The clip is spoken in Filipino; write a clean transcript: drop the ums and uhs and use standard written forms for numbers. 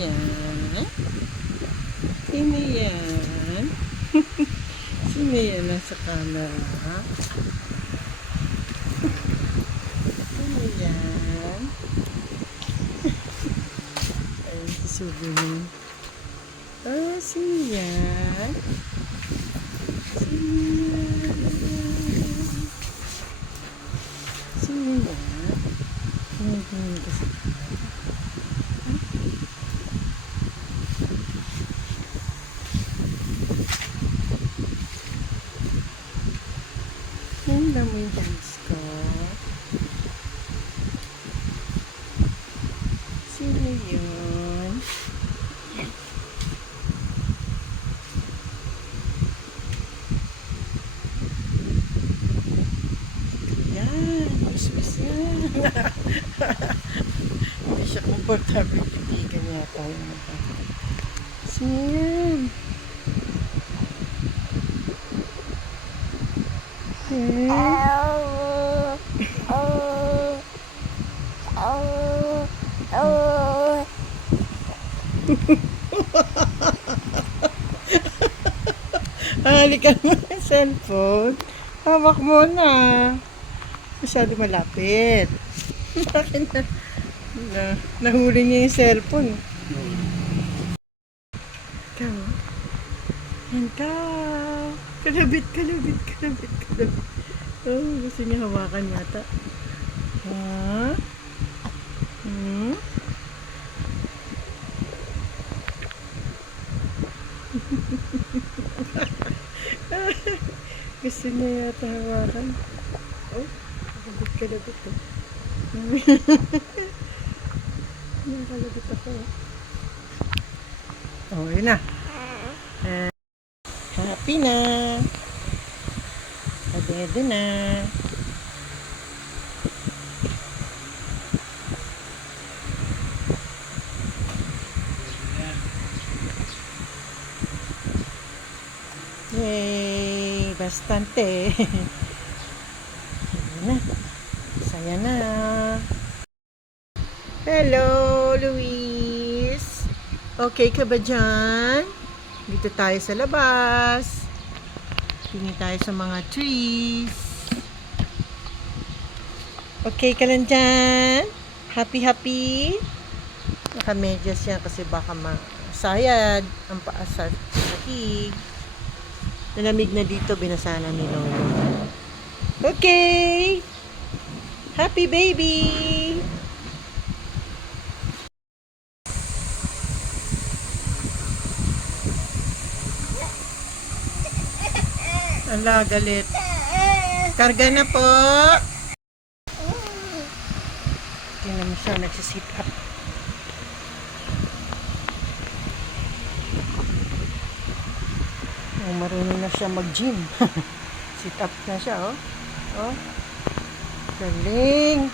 yan? Sino yan? Sino yan nasa camera? Sino yan? Ay, susubunin. Ah, sino yan? Sino yan? Sino yan? Tingin ko sa Handa mo yung hands ko. Sino yun? Yan. Mas yan. Hindi siya komportable. Titigan yata yung mata. Sino yan? Halikan mo yung cellphone. Hawak mo na. Masyado malapit. Bakit nahuli niya yung cellphone? Ikaw. Yan ka. Kalabit. Oh, gusto niya hawakan yata. Ha? Hmm? Gusto niya yata hawakan. Oh, kalabit oh. Nakalabit ako. Oh, yun na. Happy na. Adede na. Yay! Bastante. Ayan na. Saya na. Hello, Luis. Okay ka ba dyan? Dito tayo sa labas. Tingin tayo sa mga trees. Okay ka lang dyan? Happy? Nakamedyas yan kasi baka masayad ang paa sa sahig. Nalamig na dito, binasana ni Lolo. Okay! Happy baby! Ala, galit. Karga na po. Tingnan mo siya, nagsisit up. Oh, marunong na siya mag-gym. Sit up na siya, oh. Oh. Galing.